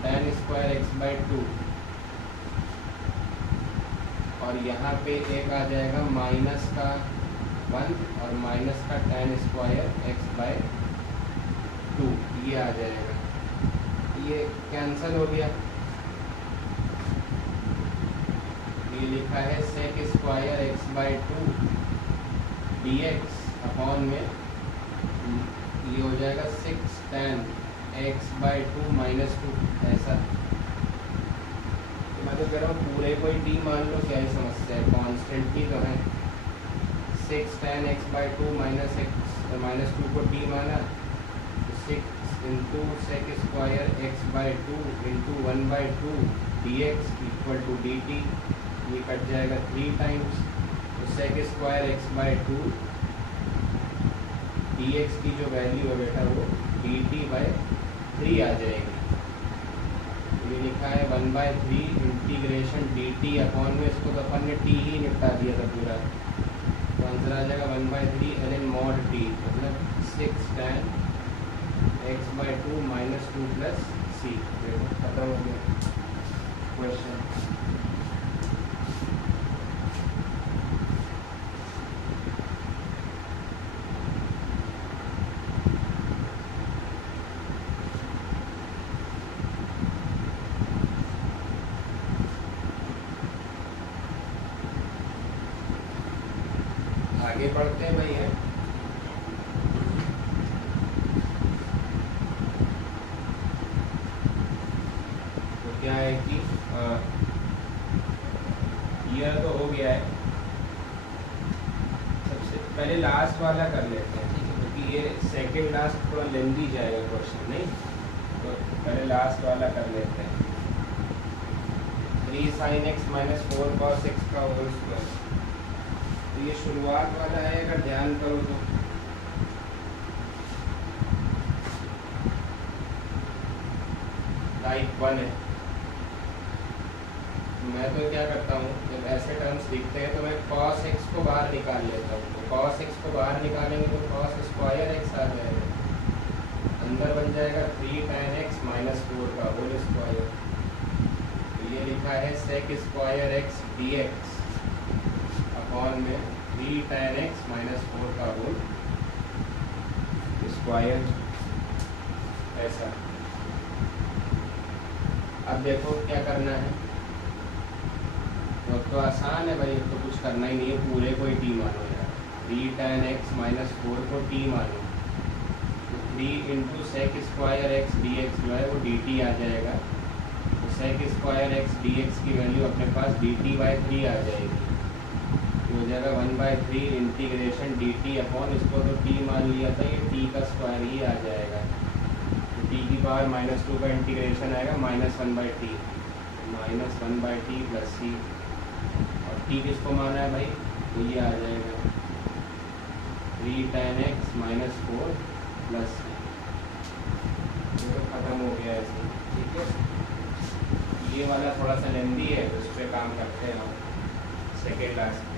tan स्क्वायर x/2 और यहाँ पे एक आ जाएगा माइनस का 1 और माइनस का tan स्क्वायर x/2, ये आ जाएगा। ये कैंसिल हो गया, ये लिखा है sec square x by two d x upon में ये हो जाएगा 6 tan x by two minus two. ऐसा मैं तो कह रहा हूँ पूरे कोई टी मान लो, क्या ही समस्या है, कॉन्स्टेंट ही तो है। 6 tan x by two minus x minus two को टी माना, 6 into sec square x by two into 1/2 d x equal to D t. ये कट जाएगा 3 टाइम्स, तो sec square x by two d x की जो वैल्यू है बेटा वो डी टी बाई 3 आ जाएगी। ये लिखा है 1/3 इंटीग्रेशन डी टी अपॉन में, इसको तो अपन ने टी ही निपटा दिया था पूरा, तो आंसर आ जाएगा 1/3 ln mod टी, मतलब 6 tan x by two minus two plus C. देखो खत्म हो गया क्वेश्चन। आगे बढ़ते हैं भैया। तो क्या है कि यह तो हो गया है, सबसे पहले लास्ट वाला कर लेते हैं, ठीक है, क्योंकि ये सेकंड लास्ट थोड़ा लेंदी जाएगा क्वेश्चन, नहीं तो पहले लास्ट वाला कर लेते हैं। 3 sin x minus 4 cos x का होल स्क्वायर। तो ये शुरुआत वाला है, अगर ध्यान करो तो टाइप 1 है। मैं तो क्या करता हूँ, जब ऐसे टर्म्स दिखते हैं तो मैं cos x को बाहर निकाल लेता हूँ। तो cos x को बाहर निकालेंगे तो cos स्क्वायर x आ जाएगा, अंदर बन जाएगा 3 tan x माइनस 4 का होल स्क्वायर। तो ये लिखा है sec square x dx upon में 3 tan x माइनस 4 का होल स्क्वायर। ऐसा अब देखो क्या करना है, तो आसान है भाई, तो कुछ करना ही नहीं है, पूरे को ही टी मानो यार। 3 tan x माइनस 4 को टी मानो, तो 3 into sec square x d x जो है वो डी टी आ जाएगा। तो sec square x d x की वैल्यू अपने पास डी टी बाई 3 आ जाएगी, तो हो जाएगा 1/3 इंटीग्रेशन डी टी अपॉन, इसको तो टी मान लिया था, ये टी का स्क्वायर ही आ जाएगा। तो टी की पावर -2 का इंटीग्रेशन आएगा -1/t, -1/t प्लस सी, और टी किसको माना है भाई, तो ये आ जाएगा 3 tan x माइनस 4 प्लस सी। ये तो खत्म हो गया ऐसे, ठीक है। ये वाला थोड़ा सा लेंदी है, तो इस पर काम करते हैं हम सेकेंड लास्ट में।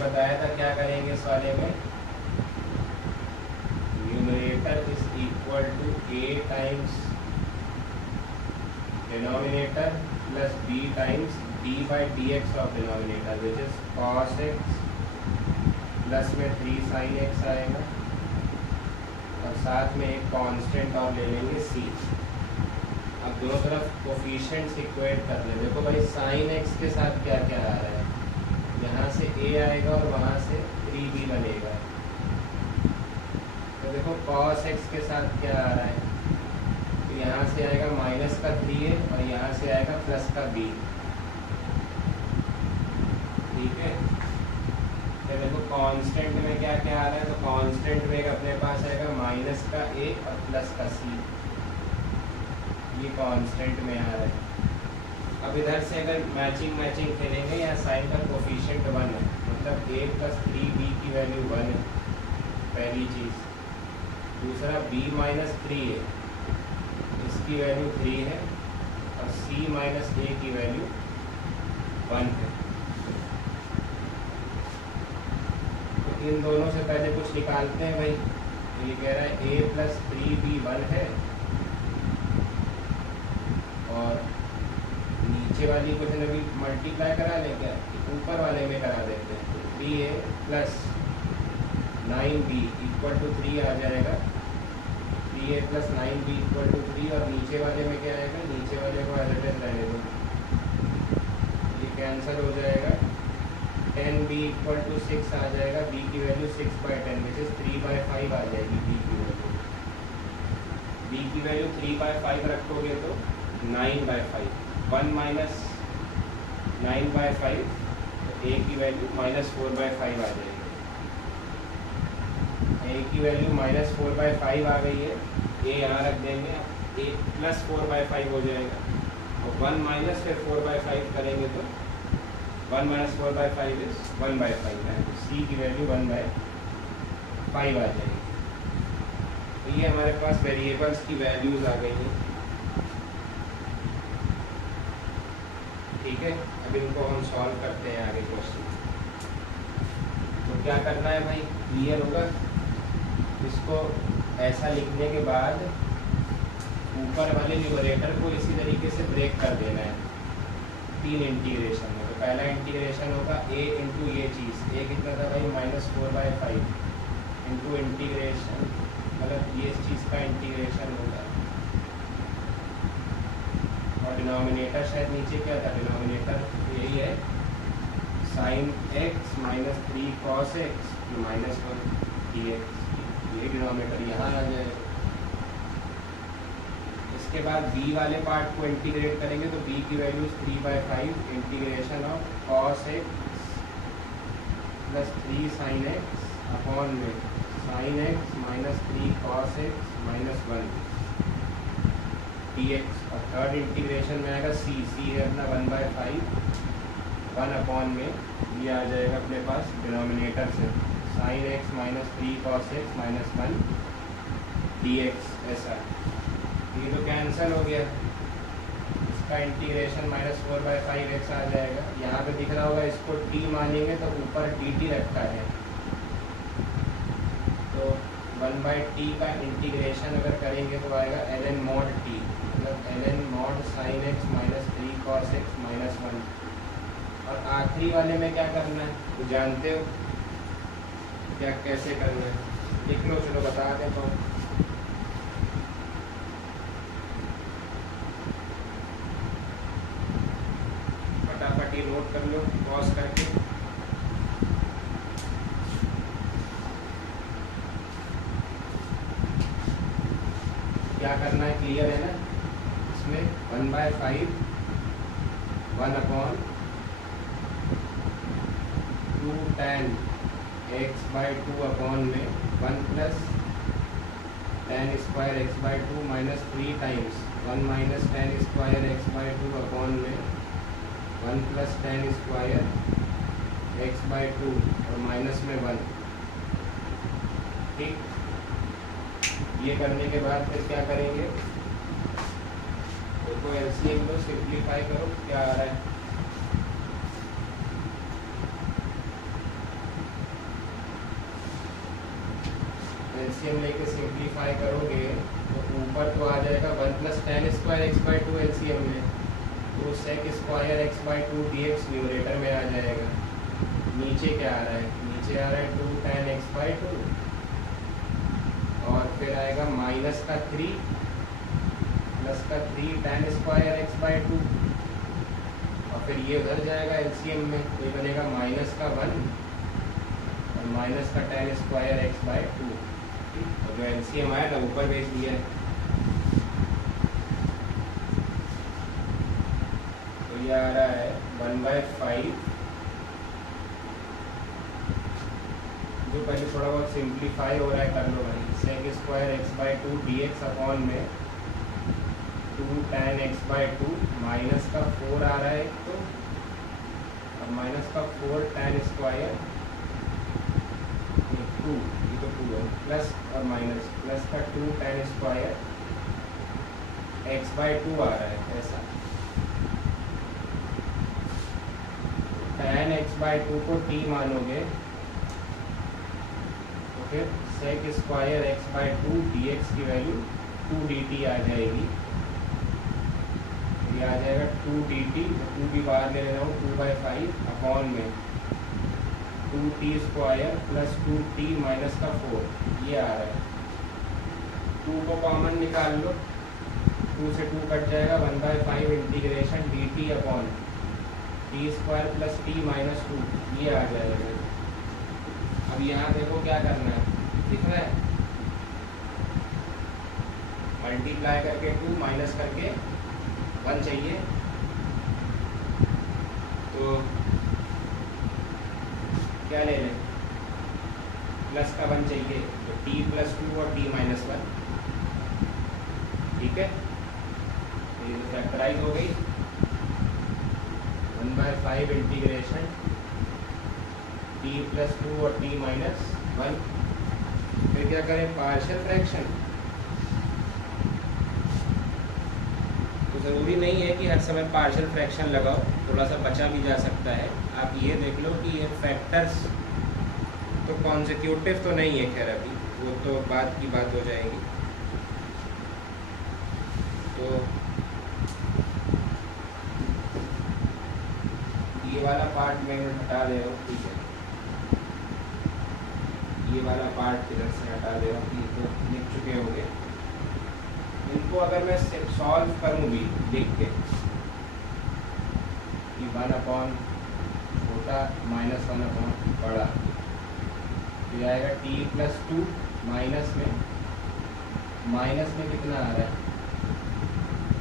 बताया था क्या करेंगे इस वाले में, numerator is equal to a times denominator plus b times d by d x of denominator, which is cos x plus में 3 sin x आएगा, और साथ में एक कांस्टेंट और ले लेंगे c। अब दोनों तरफ कोफिशिएंट्स इक्वेट कर ले। देखो भाई sin x के साथ क्या क्या आ रहा है, यहाँ से a आएगा और वहाँ से 3b बनेगा। तो देखो cos x के साथ क्या आ रहा है, तो यहाँ से आएगा माइनस का 3a और यहाँ से आएगा प्लस का b, ठीक है। तो देखो कांस्टेंट में क्या क्या आ रहा है, तो कांस्टेंट में अपने पास आएगा माइनस का a और प्लस का c, ये कांस्टेंट में आ रहा है। अब इधर से अगर मैचिंग खेलेंगे, या साइन का कोफिशिएंट 1 है, मतलब a प्लस 3b की वैल्यू 1 है, पहली चीज़। दूसरा b माइनस 3 है, इसकी की वैल्यू 3 है और c माइनस a की वैल्यू 1 है। तो इन दोनों से पहले कुछ निकालते हैं भाई। तो ये कह रहा है a प्लस 3b 1 है और नीचे वाली को अभी मल्टीप्लाई करा लें क्या, ऊपर वाले में करा देते हैं। तो 3a plus 9b equal to 3 आ जाएगा। 3a plus 9b equal to 3 और नीचे वाले में क्या आएगा, नीचे वाले को एज इट इज रहने दो, ये कैंसिल हो जाएगा। 10b इक्वल टू 6 आ जाएगा। b की वैल्यू 6/10 विच इज 3/5 आ जाएगी b की वैल्यू। b की वैल्यू 3/5 रखोगे तो 9/5, 1 माइनस 9/5, तो a की वैल्यू -4/5 आ जाएगी। a की वैल्यू -4/5 आ गई है। a यहाँ रख देंगे, a प्लस 4/5 हो जाएगा और 1 माइनस फिर 4/5 करेंगे तो 1 माइनस 4/5 इज 1/5 है। तो c की वैल्यू 1/5 आ जाएगी। तो ये हमारे पास वेरिएबल्स की वैल्यूज आ गई हैं। ठीक है, अब इनको हम सॉल्व करते हैं आगे क्वेश्चन। तो क्या करना है भाई, क्लियर होगा। इसको ऐसा लिखने के बाद ऊपर वाले न्यूमरेटर को इसी तरीके से ब्रेक कर देना है 3 इंटीग्रेशन में। तो पहला इंटीग्रेशन होगा a इंटू ये चीज़, a कितना था भाई -4/5 इंटू इंटीग्रेशन, मतलब ये चीज़ का इंटीग्रेशन होगा। और डिनोमिनेटर शायद नीचे क्या था, डिनोमिनेटर यही है sin x minus 3 cos x -1 dx, ये डिनोमिनेटर यहाँ आ जाएगा। इसके बाद b वाले पार्ट को इंटीग्रेट करेंगे तो b की value 3/5 integration of cos x plus 3 sin x upon में sin x minus 3 cos x -1 dx। और थर्ड इंटीग्रेशन में आएगा c है अपना 1/5, 1 अपॉन में ये आ जाएगा अपने पास डिनोमिनेटर से sin x minus 3 cos x -1 dx। ऐसा ये तो कैंसिल हो गया, इसका इंटीग्रेशन -4/5x आ जाएगा। यहाँ पे दिख रहा होगा, इसको t मानेंगे तो ऊपर dt रखा है, तो 1/t का इंटीग्रेशन अगर करेंगे तो आएगा ln mod t, मतलब ln mod sin x minus 3 cos x -1। और आखिरी वाले में क्या करना है, तो जानते हो क्या कैसे करना है, लिख लो, चलो बता दें। तो फटाफट ही नोट कर लो पॉज करके। क्या करना है, क्लियर है ना। इसमें 1/5 1 अपॉन 2 tan x/2 अपॉन में 1 plus tan square x/2 minus 3 times 1 minus tan square x/2 upon में 1 प्लस tan स्क्वायर x/2 और माइनस में 1। ठीक, ये करने के बाद फिर क्या करेंगे, देखो एलसीएम को सिंप्लीफाई करो, क्या आ रहा है। एलसीएम लेके सिंप्लीफाई करोगे तो ऊपर तो आ जाएगा 1 plus tan square x/2 LCM में, तो sec square x/2 dx numerator में आ जाएगा। नीचे क्या आ रहा है, नीचे आ रहा है 2 tan x/2 और फिर आएगा माइनस का 3 प्लस का 3 tan स्क्वायर x/2 और फिर ये उधर जाएगा एलसीएम में, तो ये बनेगा माइनस का 1 और माइनस का tan स्क्वायर x/2। और जो एलसीएम आया था ऊपर भेज दिया है, तो ये आ रहा है 1/5, जो पहले थोड़ा बहुत सिंप्लीफाई हो रहा है कर लो भाई। sec square x/2 dx upon में 2 tan x/2 माइनस का 4 आ रहा है एक तो, और माइनस का 4 tan स्क्वायर 2, ये तो 2 है, प्लस और माइनस, प्लस का 2 tan स्क्वायर x/2 आ रहा है ऐसा। tan x/2 को t मानोगे तो फिर sec स्क्वायर x/2 dx की वैल्यू 2 dt आ जाएगी। ये आ जाएगा 2 dt, 2 भी बाहर ले रहा हूँ, 2/5 अपॉन में 2t square plus 2t minus का 4, ये आ रहा है। 2 को कॉमन निकाल लो, 2 से 2 कट जाएगा, 1/5 integration dt upon T square plus T minus 2, ये आ जाएगा। अब यहाँ देखो क्या करना है, दिख रहा है, मल्टीप्लाई करके 2 माइनस करके 1 चाहिए, तो क्या ले लें, प्लस का 1 चाहिए, तो t प्लस 2 और t माइनस 1, ठीक है। ये तो फैक्टराइज हो गई, 1/5 इंटीग्रेशन t प्लस 2 और t माइनस 1। फिर क्या करें, पार्शियल फ्रैक्शन। तो ज़रूरी नहीं है कि हर समय पार्शियल फ्रैक्शन लगाओ, थोड़ा सा बचा भी जा सकता है। आप ये देख लो कि ये फैक्टर्स तो कॉन्जिक्यूटिव तो नहीं है, खैर अभी वो तो बाद की बात हो जाएगी। तो ये वाला पार्ट मैं हटा दे रहा हूँ, ठीक है, ये वाला पार्ट इधर से हटा दे रहा हूँ, ये तो लिख चुके होंगे। इनको अगर मैं सॉल्व करूँ भी लिख के, 1 छोटा माइनस 1 बड़ा, तो आएगा t प्लस 2 माइनस में कितना आ रहा है,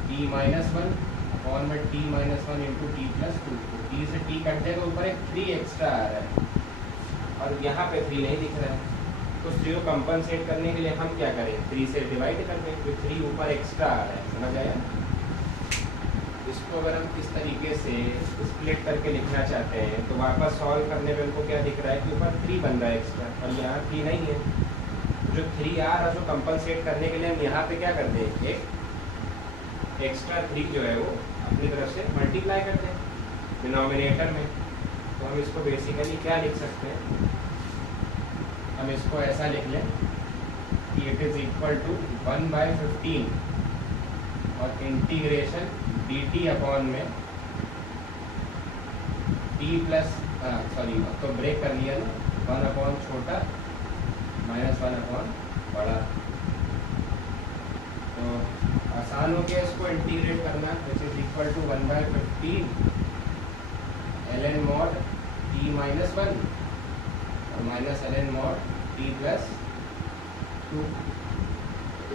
t माइनस 1 अपॉन में t minus 1 into T plus 2, तो t से t कट जाएगा, ऊपर एक 3 एक्स्ट्रा आ रहा है और यहाँ पे 3 नहीं दिख रहा है। तो 3 को कंपनसेट करने के लिए हम क्या करें, 3 से डिवाइड कर दें, तो 3 ऊपर एक्स्ट्रा आ रहा है, समझ आया। इसको अगर हम किस तरीके से स्प्लिट करके लिखना चाहते हैं, तो वापस सॉल्व करने पे उनको क्या दिख रहा है कि ऊपर 3 बन रहा है एक्स्ट्रा और यहाँ 3 नहीं है। जो 3 आ रहा है, जो कंपनसेट करने के लिए हम यहाँ पे क्या कर दें, एक एक्स्ट्रा 3 जो है वो अपनी तरफ से मल्टीप्लाई कर दें डिनोमिनेटर में। तो हम इसको बेसिकली क्या लिख सकते हैं, हम इसको ऐसा लिख लें कि इट इज़ इक्वल टू 1/15 और इंटीग्रेशन dt अपॉन में t प्लस अब तो ब्रेक कर लिया ना, 1 अपॉन छोटा माइनस 1 अपॉन बड़ा। तो आसान हो गया इसको इंटीग्रेट करना, which is equal to 1/15 ln mod t minus 1 और minus ln mod t plus 2।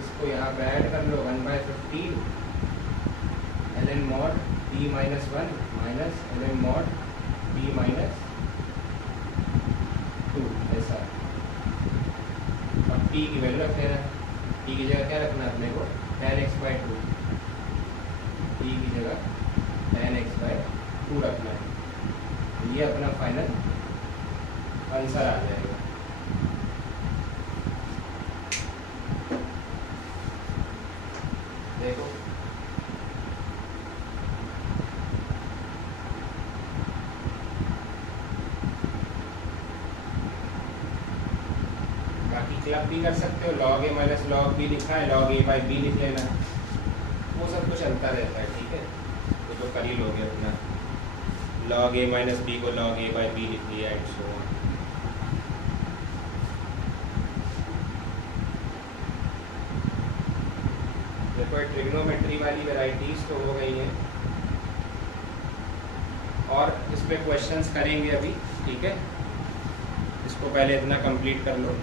इसको यहाँ पे ऐड कर लो, 1/15 ln mod t minus 1 minus ln mod t minus 2, ऐसा। अब t की वैल्यू रख देना, t की जगह क्या रखना है अपने को, tan x/2, t की जगह tan x/2 रखना है। ये अपना फाइनल आंसर आ जाएगा। देखो बाकी क्लब भी कर सकते हो, log a minus log b लिखा है, log a/b लिख लेना, वो सब कुछ चलता रहता है, ठीक है। तो कर ही लोगे अपना, log a माइनस b को log a/b लिख लिया एंड सो ऑन। देखो ट्रिग्नोमेट्री वाली वैराइटीज तो हो गई हैं और इस पे क्वेश्चंस करेंगे अभी, ठीक है। इसको पहले इतना कंप्लीट कर लो।